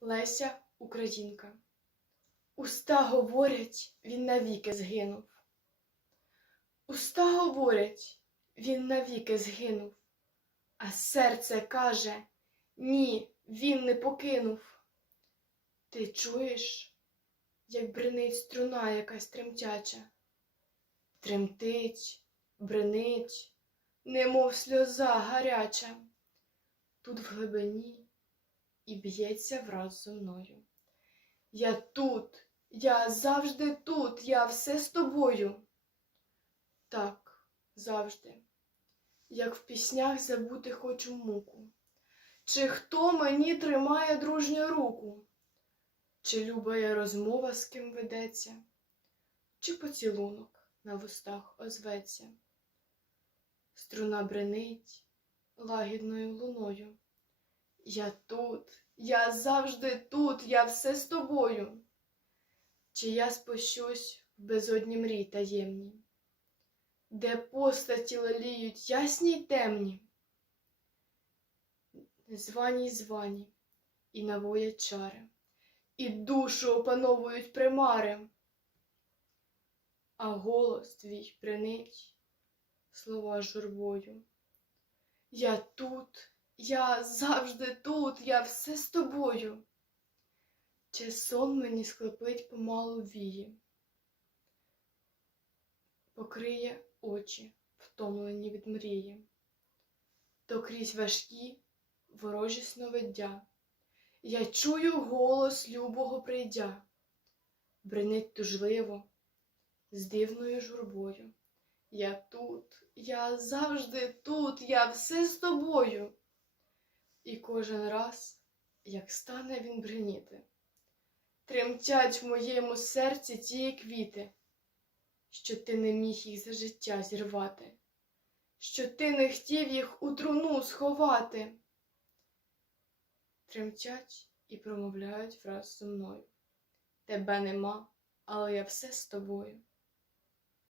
Леся Українка. Уста говорять, він навіки згинув. Уста говорять, він навіки згинув, а серце каже, ні, він не покинув. Ти чуєш, як бренить струна якась тремтяча, тремтить, бренить, немов сльоза гаряча, тут в глибині і б'ється враз зо мною. Я тут, я завжди тут, я все з тобою. Так, завжди, як в піснях забути хочу муку. Чи хто мені тримає дружню руку? Чи любая розмова з ким ведеться, чи поцілунок на вустах озветься? Струна бренить лагідною луною. Я тут, я завжди тут, я все з тобою. Чи я спущусь в безодні мрій таємні, де постаті леліють ясні й темні, незвані й звані, і навоять чари, і душу опановують примари, а голос твій принить слова журбою. Я тут, я завжди тут, я все з тобою. Чи сон мені склепить помалу вії, покриє очі, втомлені від мрії, то крізь важкі ворожі сновиддя я чую голос любого прийдя, бренить тужливо, з дивною журбою. Я тут, я завжди тут, я все з тобою. І кожен раз, як стане він бреніти, тремтять в моєму серці ті квіти, що ти не міг їх за життя зірвати, що ти не хотів їх у труну сховати. Тремтять і промовляють враз зо мною. Тебе нема, але я все з тобою.